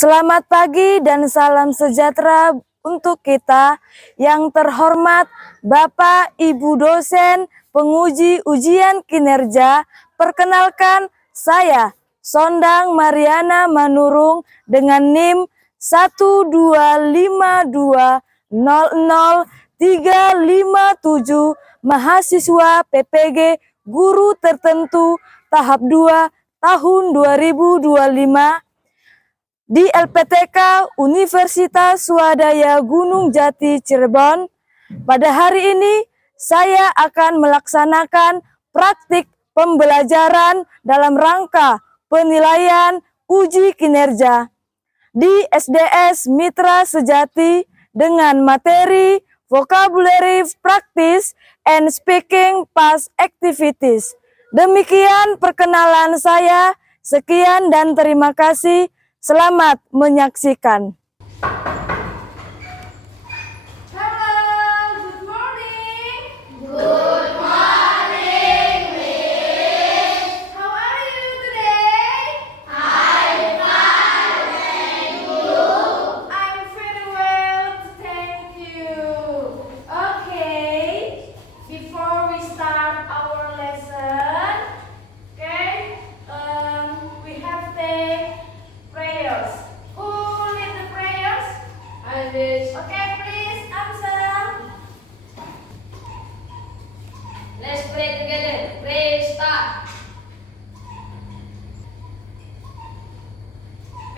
Selamat pagi dan salam sejahtera untuk kita yang terhormat Bapak Ibu dosen penguji ujian kinerja. Perkenalkan saya Sondang Mariana Manurung dengan NIM 125200357, mahasiswa PPG Guru Tertentu tahap 2 tahun 2025 di LPTK Universitas Swadaya Gunung Jati Cirebon. Pada hari ini saya akan melaksanakan praktik pembelajaran dalam rangka penilaian uji kinerja di SDS Mitra Sejati dengan materi Vocabulary Practice and Speaking Past Activities. Demikian perkenalan saya. Sekian dan terima kasih. Selamat menyaksikan.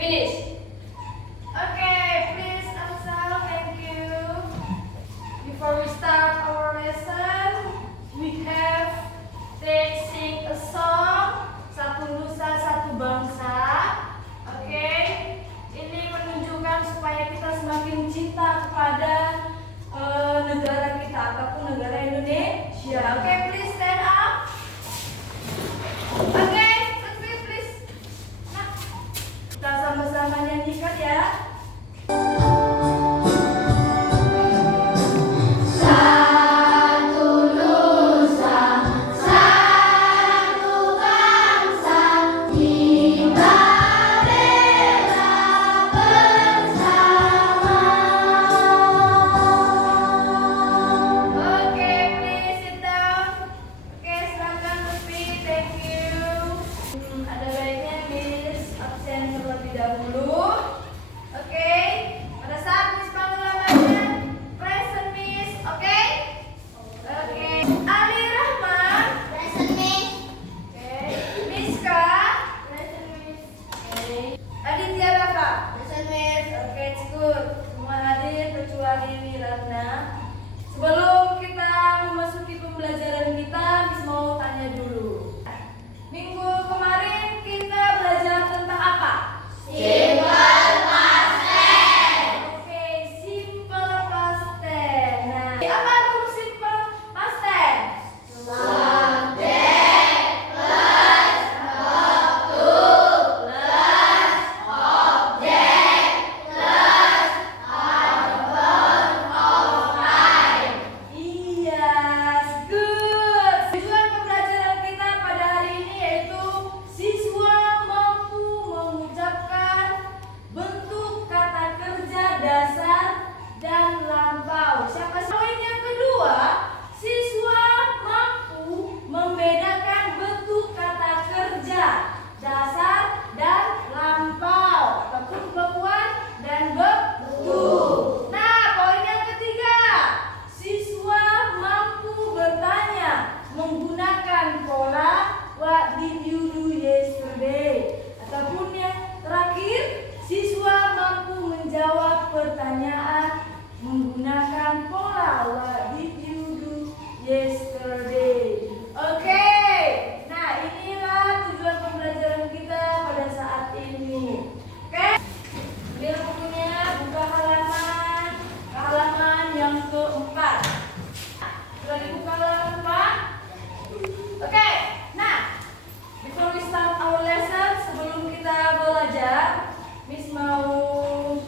Finish. Okay, please answer. Thank you. Before we start our lesson, we have sing a song. Satu nusa, satu bangsa. Oke, ini menunjukkan supaya kita semakin cinta kepada negara kita ataupun negara Indonesia. Oke, please stand up. Oke. Kita sama-sama nyanyikan ya. Sebelum kita memasuki pembelajaran kita, Miss mau tanya dulu. Minggu kemarin kita belajar tentang apa? Simple past tense. Oke, simple past tense. Nah, apa dulu simple past tense? Subjek plus waktu plus objek plus adverb of time. Yes, good. Tujuan pembelajaran kita pada hari ini yaitu siswa mampu mengucapkan bentuk kata kerja dasar dan lampau. Siapa poin yang kedua? Siswa mampu membedakan bentuk kata kerja dasar dan lampau ataupun kelakuan dan bentuk. Nah, poin yang ketiga, siswa mampu bertanya menggunakan pola what did you do yesterday, ataupun yang terakhir, siswa mampu menjawab pertanyaan menggunakan pola what did you do yesterday. Oke. Nah, inilah tujuan pembelajaran kita pada saat ini. Oke. Ambil bukunya, buka halaman yang keempat. Sudah dibuka halaman 4? Oke. Nah, before we start our lesson, sebelum kita belajar, Miss mau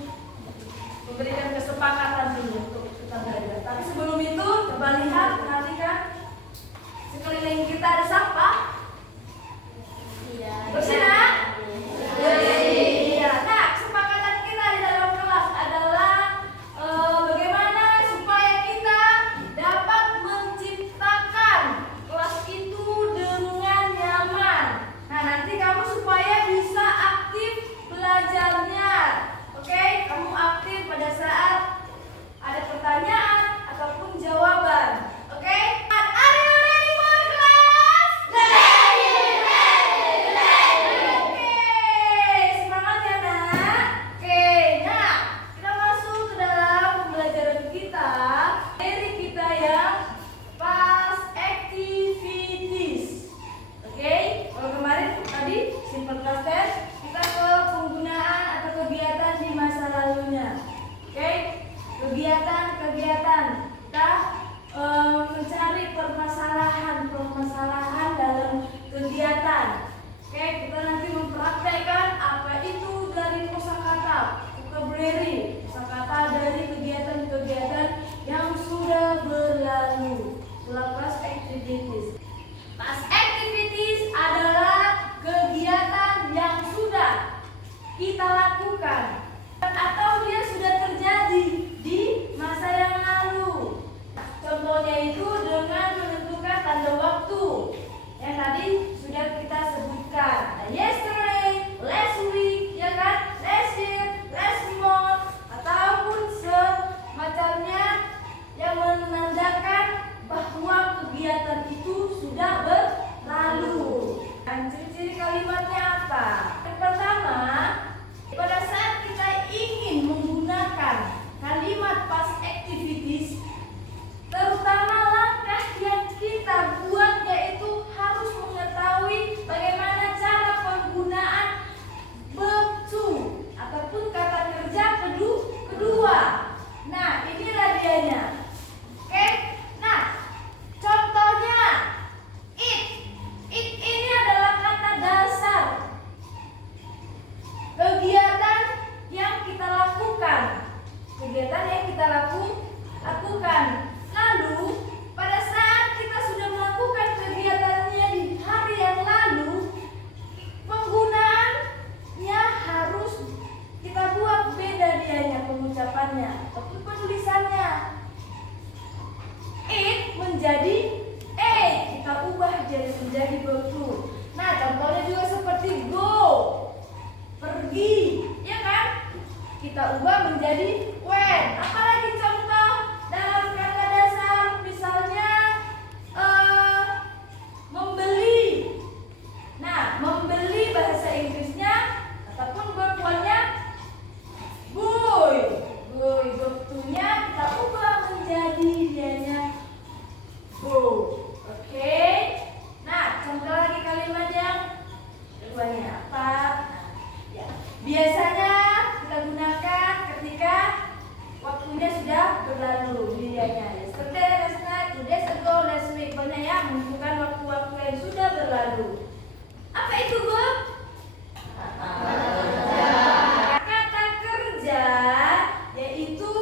memberikan kesepakatan dulu untuk kita belajar. Tapi sebelum itu, coba lihat, perhatikan. lakukan atau dia sudah terjadi di masa yang lalu. Contohnya itu dengan menentukan tanda waktu yang tadi sudah kita sebutkan. Yesterday, last week, ya kan? Last year, last month, ataupun semacamnya yang menandakan bahwa kegiatan itu sudah berlalu. Dan ciri-ciri kalimatnya apa? Yang pertama, pada saat kita ingin menggunakan kalimat past activities, terutama langkah yang kita buat yaitu harus mengetahui bagaimana cara penggunaan verb to ataupun kata kerja kedua. Nah, inilah dianya. Oke? Nah, contohnya it ini adalah kata dasar kegiatan yang kita lakukan. Lalu, pada saat kita sudah melakukan kegiatannya di hari yang lalu, penggunaannya harus kita buat beda dianya, pengucapannya ataupun penulisannya. It menjadi kita ubah jadi menjadi verb to. Nah, contohnya juga seperti go, pergi, ya kan? Kita ubah menjadi went. Apalagi contoh dalam kata dasar, misalnya membeli. Nah, membeli bahasa Inggrisnya ataupun verb one-nya buy. Verb to-nya kita ubah menjadi dianya go. Oke. Nah, contoh lagi kalimat yang keduanya apa? Ya. Biasanya kita gunakan ketika waktunya sudah berlalu. Dianya yesterday, last night, 2 days ago, last week. Banyak ya, menunjukkan waktu-waktu yang sudah berlalu. Apa itu verb? Kata kerja yaitu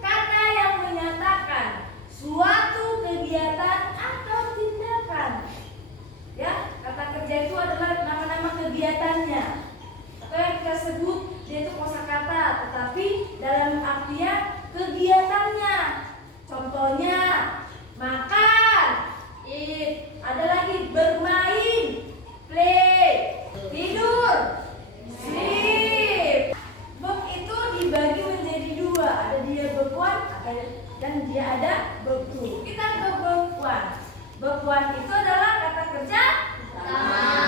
kata yang menyatakan suatu kegiatan atau tindakan. Ya, kata kerja itu adalah nama-nama kegiatannya atau yang kita sebut dia itu kosakata, tetapi dalam artian kegiatannya. Contohnya makan, eat. Ada lagi bermain, play. Tidur, sleep. Verb itu dibagi menjadi dua. Ada dia verb one dan dia ada verb two. Kita ke verb one. Verb one itu adalah kata kerja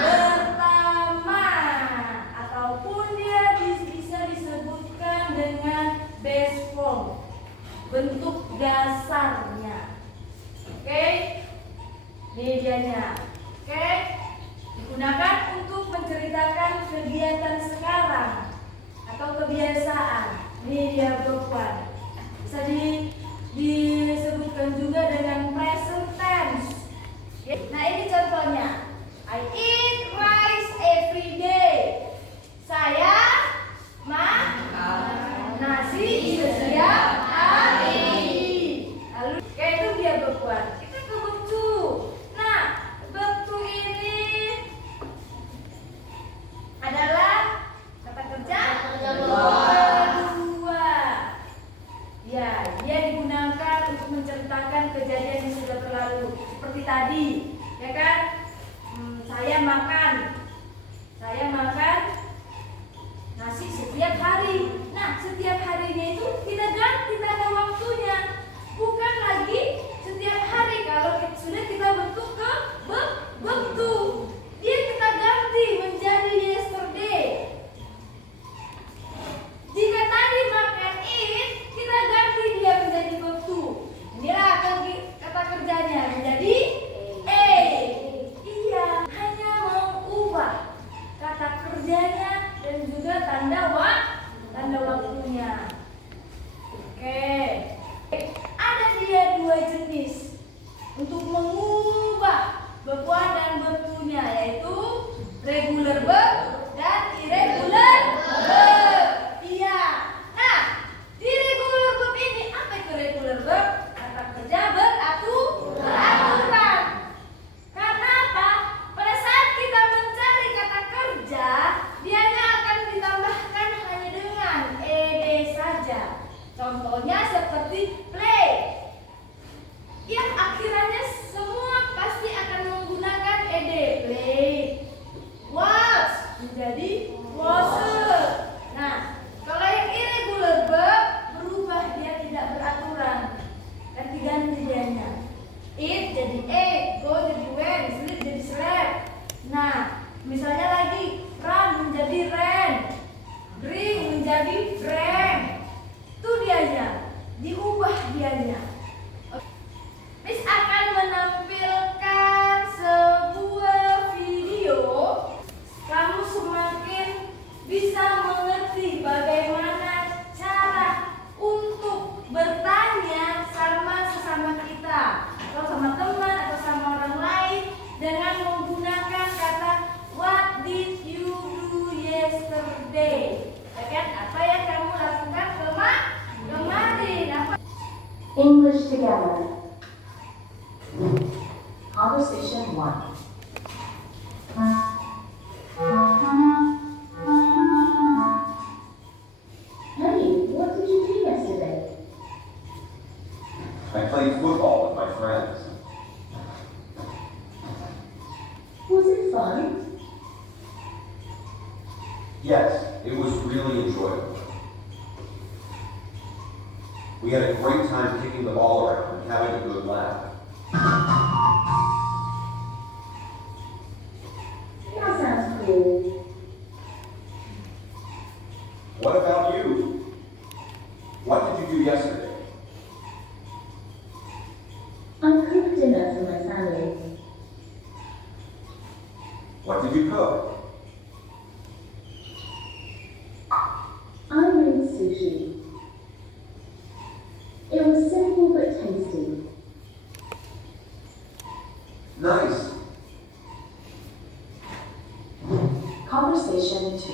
pertama, ataupun dia bisa disebutkan dengan base form, bentuk dasarnya. Oke, ini dianya. Oke, digunakan untuk menceritakan kegiatan sekarang atau kebiasaan. Ini dia verb one. Bisa disebutkan juga dengan present tense. Nah, ini contohnya. I eat rice every day. Saya makan nasi setiap hari. Lalu kayak itu dia verb one. Kita ke verb two. Nah, verb two ini adalah kata kerja kedua. Ya, dia digunakan untuk menceritakan kejadian yang sudah berlalu. Seperti tadi, ya kan? Saya makan nasi setiap hari. Nah, setiap harinya itu kita ganti tanda waktunya. Bukan lagi setiap hari kalau sudah kita bentuk ke verb to. Dia kita ganti menjadi yesterday. Jika tadi makan eat, kita ganti dia menjadi verb to. Inilah kata kerjanya menjadi iya, hanya mengubah kata kerjanya dan juga tanda waktunya. Contohnya seperti play. Yang akhirnya semua pasti akan menggunakan ed. Play. Watch menjadi watcher. Nah, kalau yang irregular verb berubah, dia tidak beraturan. Ganti-ganti dianya. Eat jadi ate, go jadi went, sleep jadi slept. Nah, misalnya lagi run menjadi ran, drink menjadi drank. Itu dianya, diubah dianya. Miss akan menampilkan sebuah video. Kamu semakin bisa mengerti bagaimana cara untuk bertanya sama sesama kita, atau sama teman, atau sama orang lain, dengan menggunakan kata what did you do yesterday. Ya kan? Apa yang kamu lakukan kemarin? Apa? English together. Conversation 1. Hey, what did you do yesterday? I played football with my friends. Was it fun? Yes, it was really enjoyable. We had a great time kicking the ball around and having a good laugh. That sounds cool. What about you? What did you do yesterday? I cooked dinner for my family. What did you cook? I made sushi. It was simple but tasty. Nice. Conversation 2.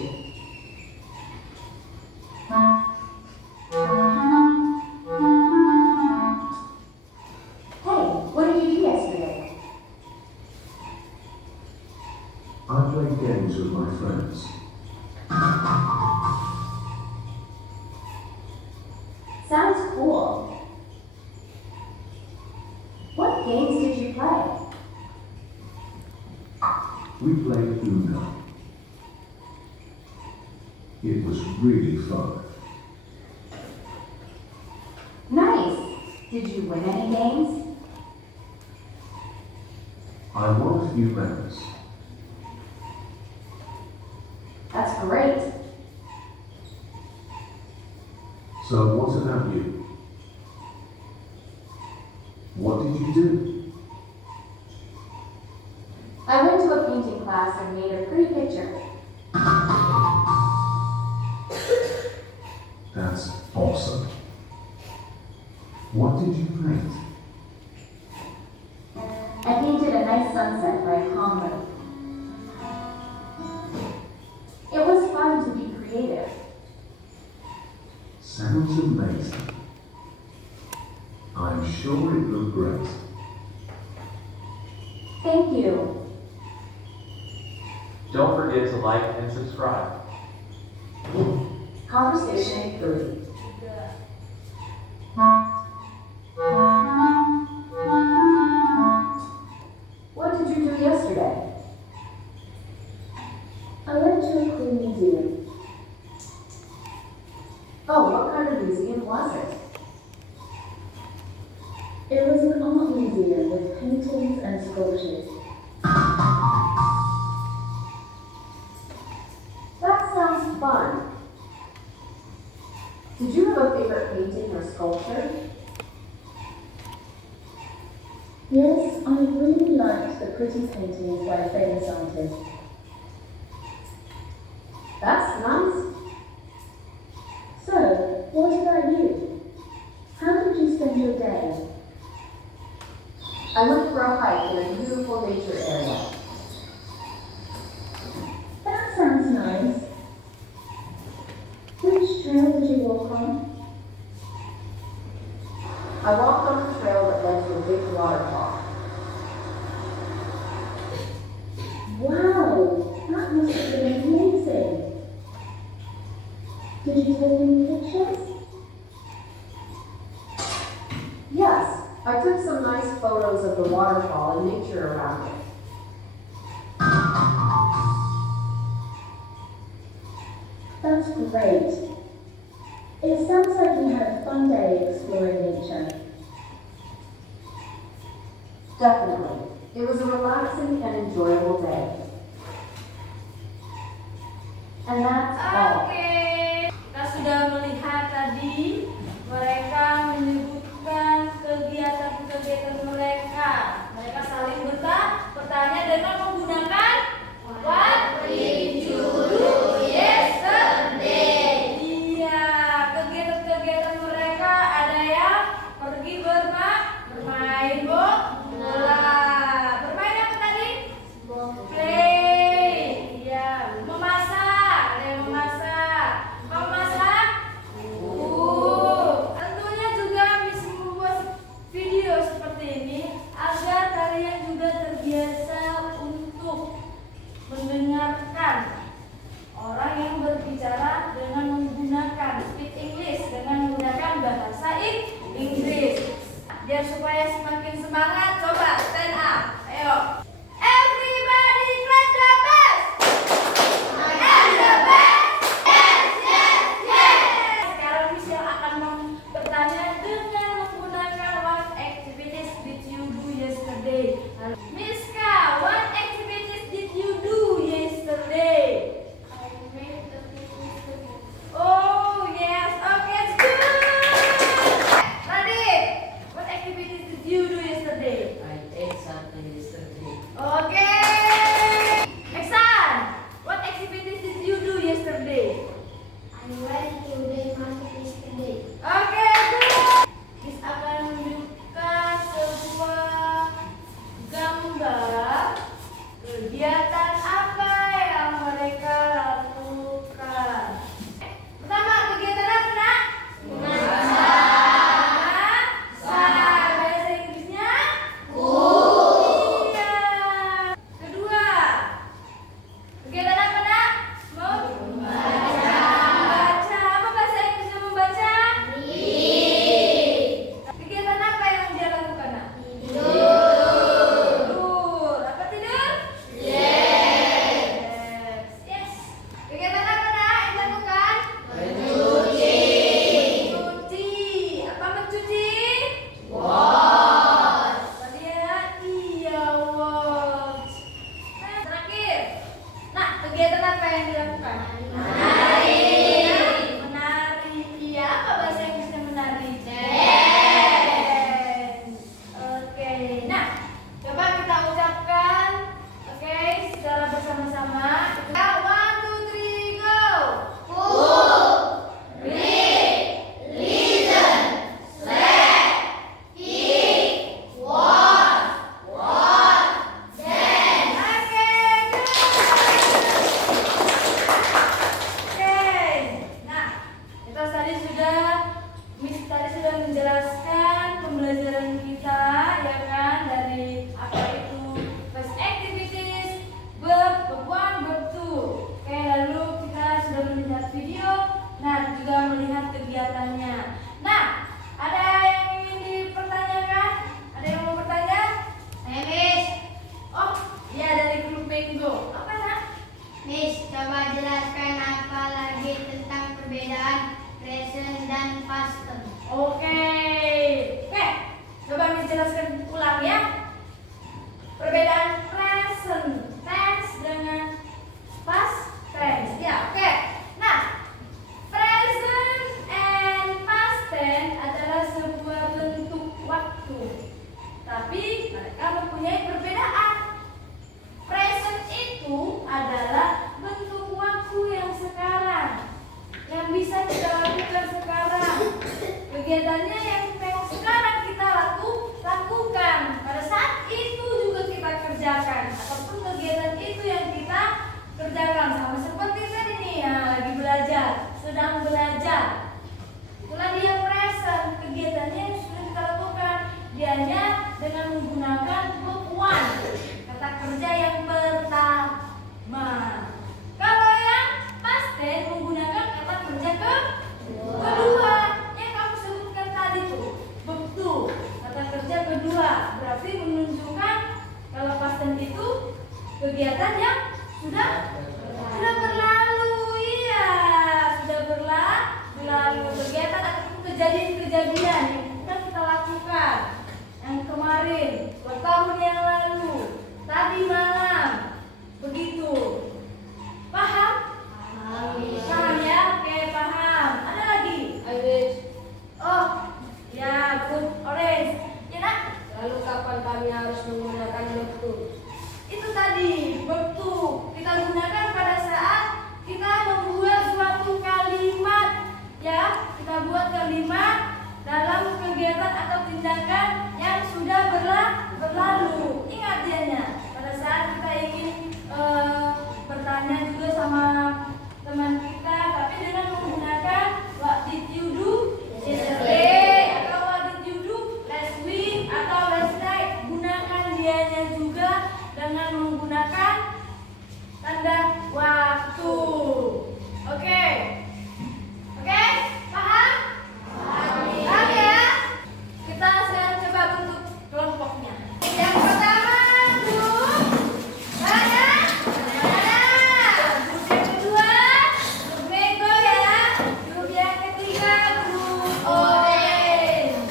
Hey, what did you do yesterday? I played games with my friends. Sounds cool. What games did you play? We played Uno. It was really fun. Nice. Did you win any games? I won a few medals. That's great. So what about you? What did you do? I went to a painting class and made a pretty picture. That's awesome. What did you paint? I painted a nice sunset by Hong Lake. It was fun to be creative. Sounds amazing. I'm sure it looked great. Thank you. Don't forget to like and subscribe. Conversation 3. What did you do yesterday? I went to a cool museum. Oh, what kind of museum was it? It was an art museum with paintings and sculptures. That sounds fun. Did you have a favorite painting or sculpture? Yes, I really liked the pretty paintings by famous artists. That's nice. So, what about you? How did you spend your day? I went for a hike in a beautiful nature area. That sounds nice. Which trail did you walk on? I walked on a trail that led to a big waterfall. Wow, that must have been amazing. Did you take any pictures? took some nice photos of the waterfall and nature around it. That's great. It sounds like you had a fun day exploring nature. Definitely. It was a relaxing and enjoyable day. And that's all. Oke, kita sudah melihat tadi mereka menyebutkan kegiatan-kegiatan mereka. Mereka saling bertanya dengan menggunakan what did you do yesterday? Iya, kegiatan-kegiatan mereka ada yang pergi bermain bola. Bermain apa tadi? Play. Iya, memasak. Ada yang memasak. Kamu masak? Tentunya juga bisa membuat video seperti ini agar kalian juga terbiasa untuk mendengarkan orang yang berbicara dengan menggunakan speak English, dengan menggunakan bahasa Inggris. Biar supaya semakin semangat, coba stand up. Ayo. Everybody clap the best. And the best. Yes, yes, yes. Sekarang Michelle akan bertanya dengan menggunakan what activities did you do yesterday? Miska, what activities did you do yesterday? I made a picnic. Oh yes, okay, it's good. Radit, what activities did you do yesterday? I ate something yesterday. Okay. Eksan, what activities did you do yesterday? I went to the market yesterday. Okay, good. Miss akan menunjukkan sebuah gambar kegiatan apa yang mereka lakukan. Pertama, kegiatan apa, Nak? Memasak. Bahasa Inggrisnya? Iya. Kedua, kegiatan apa, Nak? Membaca. Apa bahasa Inggrisnya membaca? Kegiatan apa yang dia lakukan, Nak? Tidur. Apa tidur? Yes. Yes. Kegiatan apa, Nak, yang dilakukan? Mencuci. Apa mencuci? Wash. Apa dia? Iya, wash. Nah, terakhir. Nah, kegiatan apa yang dilakukan? Menari. Menari. Iya, apa bahasa Inggrisnya menari? Dance. Oke. Nah, coba kita ucapkan. Oke, secara bersama-sama. Kita 1, 2, 3, go. Read, listen, select, eat, watch, dance. Oke, good. Oke. Nah, kita Miss tadi sudah menjelaskan pembelajaran kita, ya kan, dari apa itu first activities, verb 1, verb 2. Oke, lalu kita sudah melihat video, nah juga melihat kegiatannya. Nah, ada yang ingin dipertanyakan? Ada yang mau bertanya? Miss. Oh, ya, dari grup Minggu. Apa, Nak? Miss, coba jelaskan apa lagi tentang perbedaan present dan past tense. Oke, coba Miss jelaskan ulang ya. Perbedaan present tense dengan past tense. Ya, oke. Nah, present and past tense adalah sebuah bentuk waktu, tapi mereka mempunyai perbedaan. Present itu adalah bentuk waktu yang sekarang, yang bisa kita lakukan sekarang. Kegiatannya yang memang sekarang kita lakukan. Pada saat itu juga kita kerjakan, ataupun kegiatan itu yang kita kerjakan. Sama seperti tadi nih, ya, lagi belajar, sedang belajar. Itulah dia present, kegiatannya yang sudah kita lakukan. Dianya dengan menggunakan verb 1, kata kerja yang pertama. Kalau yang past tense menggunakan kata kerja kedua yang kamu sebutkan tadi tuh, verb 2, kata kerja kedua. kegiatan yang sudah berlalu. Iya, sudah berlalu kegiatan ataupun kejadian-kejadian yang sudah kita lakukan yang kemarin, 2 tahun yang lalu, tadi malam. Begitu. Paham? Paham ya? Oke, paham. Ada lagi? Oh, ya, grup orange. Ya, nak? Lalu kapan kami harus menggunakan waktu? Itu tadi, waktu kita gunakan pada saat kita membuat suatu kalimat. Ya, kita buat kalimat dalam kegiatan atau tindakan yang sudah berlalu. Ingat dianya, pada saat kita ingin bertanya juga sama teman kita, tapi dengan menggunakan what did you do yesterday atau what did you do last week atau last night. Gunakan dianya juga dengan menggunakan tanda waktu. Oke? Oke? Paham? Paham ya? Kita sekarang coba bentuk kelompoknya. Yang pertama, grup mana? Grup yang kedua, grup mango ya. Grup yang ketiga, grup orange.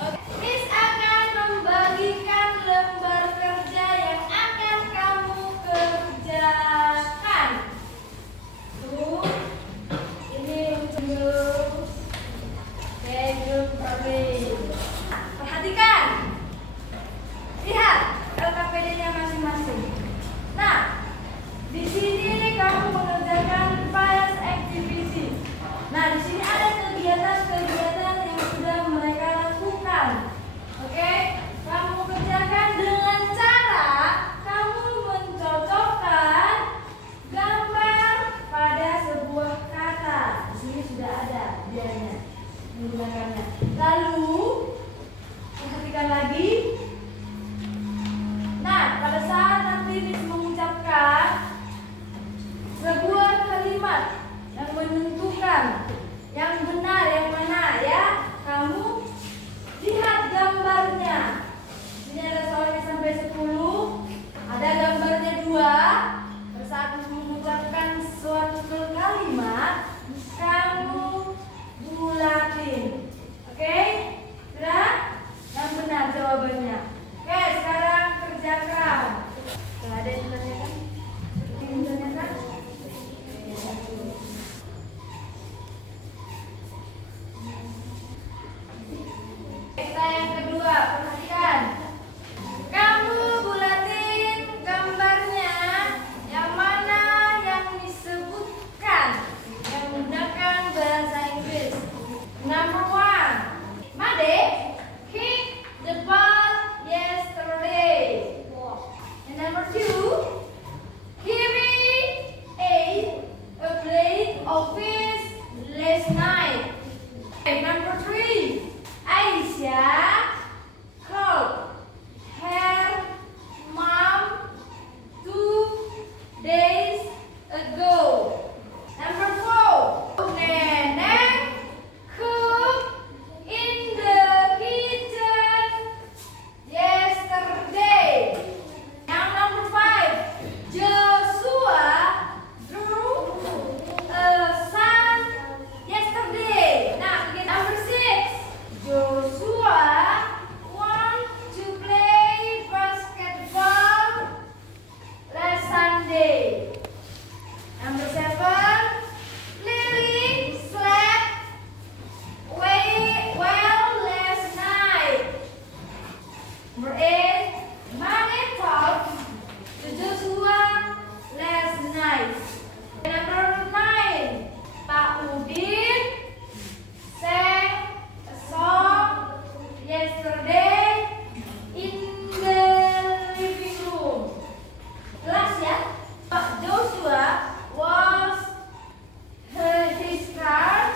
Oke. Miss akan membagikan lembar kerja yang akan kamu kerjakan. Tuh, ini untuk grup orange. Perhatikan. Lihat LKPD-nya masing-masing. Nah, di sini kamu mengerjakan past activity. Nah, di sini ada kegiatan-kegiatan yang sudah mereka lakukan. Oke? Kamu kerjakan dengan cara kamu mencocokkan gambar pada sebuah kata. Di sini sudah ada dianya menggunakannya. Lalu perhatikan lagi. Nah, pada saat nanti Miss mengucapkan sebuah kalimat yang menentukan yang benar yang mana ya, kamu lihat gambarnya. Ini ada soalnya sampai 10, ada gambarnya 2. Pada saat Miss mengucapkan suatu kalimat, kamu bulatin. Oke? Sudah? Yang benar jawabannya. Oke, sekarang kerjakan. Ada yang ditanyakan? Ingin ditanyakan? Kita yang kedua, perhatikan. Kamu bulatin gambarnya yang mana yang disebutkan yang menggunakan bahasa Inggris. Number 1, Made kick the ball yesterday. And number 2, Kiwi ate a plate of fish last night. And number 3, Aisyah called her mom 2 days ago. Number 4, Neneng cooked in the kitchen yesterday. Yang number 5, Joshua drew a sun yesterday. Nah, number 6, Joshua want to play basketball last Sunday. Number 7, Lily slept well last night. Number 8, Mane talked to Joshua last night. And number 9, Pak Udin sang a song yesterday in the living room. Jelas ya? Pak Joshua was his car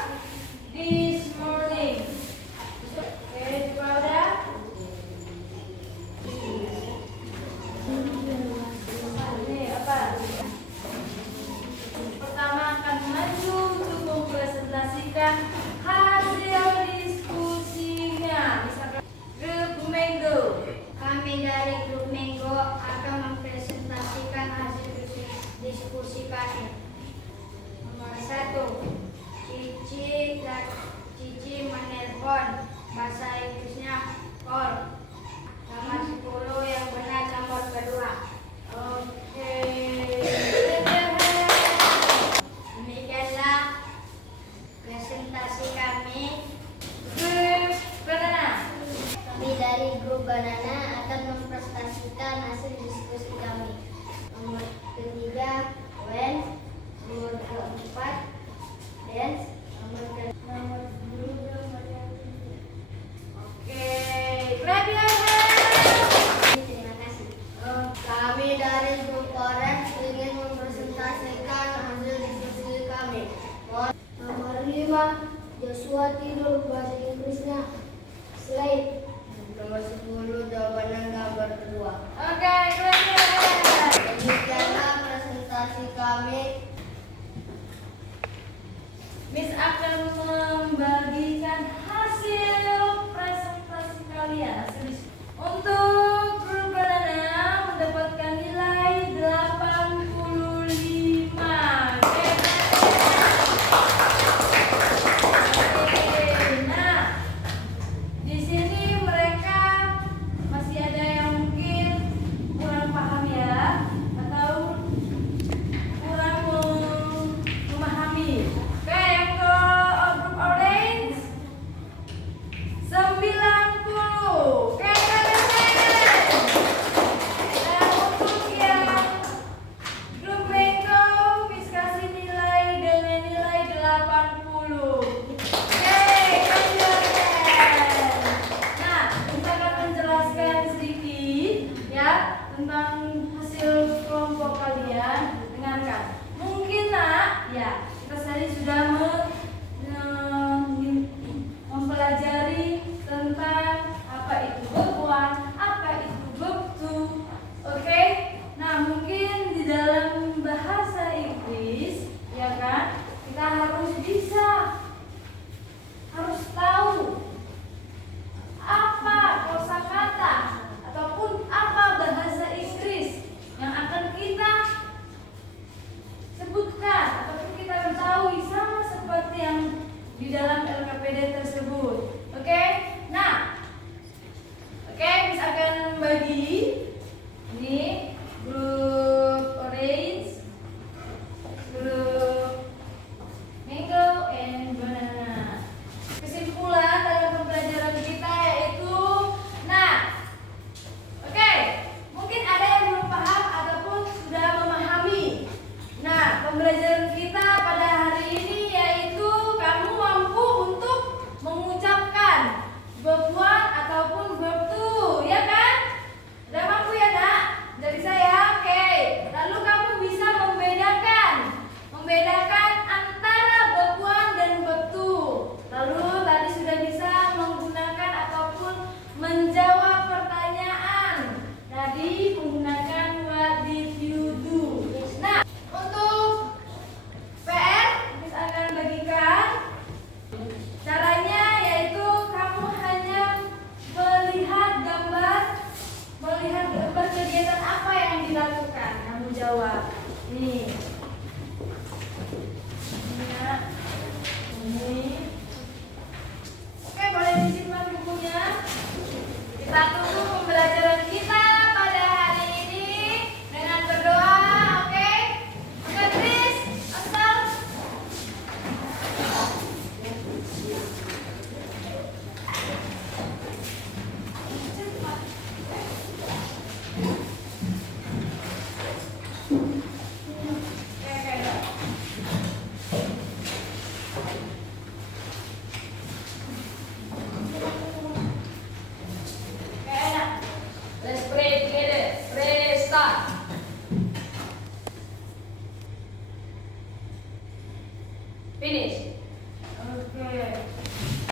this morning. Oke, coba udah. Ini apa? Pertama akan maju untuk mempresentasikan hasil diskusinya. Misalkan grup Mango. Kami dari grup Mango akan mempresentasikan hasil Banana akan mempresentasikan hasil diskusi kami. Nomor ketiga, when. Nomor keempat, dance. Nomor nomor 10, nomor yang ketiga. Oke, clap your hands. Terima kasih. Kami dari grup Orange ingin mempresentasikan hasil diskusi kami. Nomor 5, Joshua tidur, bahasa Inggrisnya slide. Nomor 10, jawaban gambar kedua. Oke, clap your hands. Demikianlah presentasi kami. Miss akan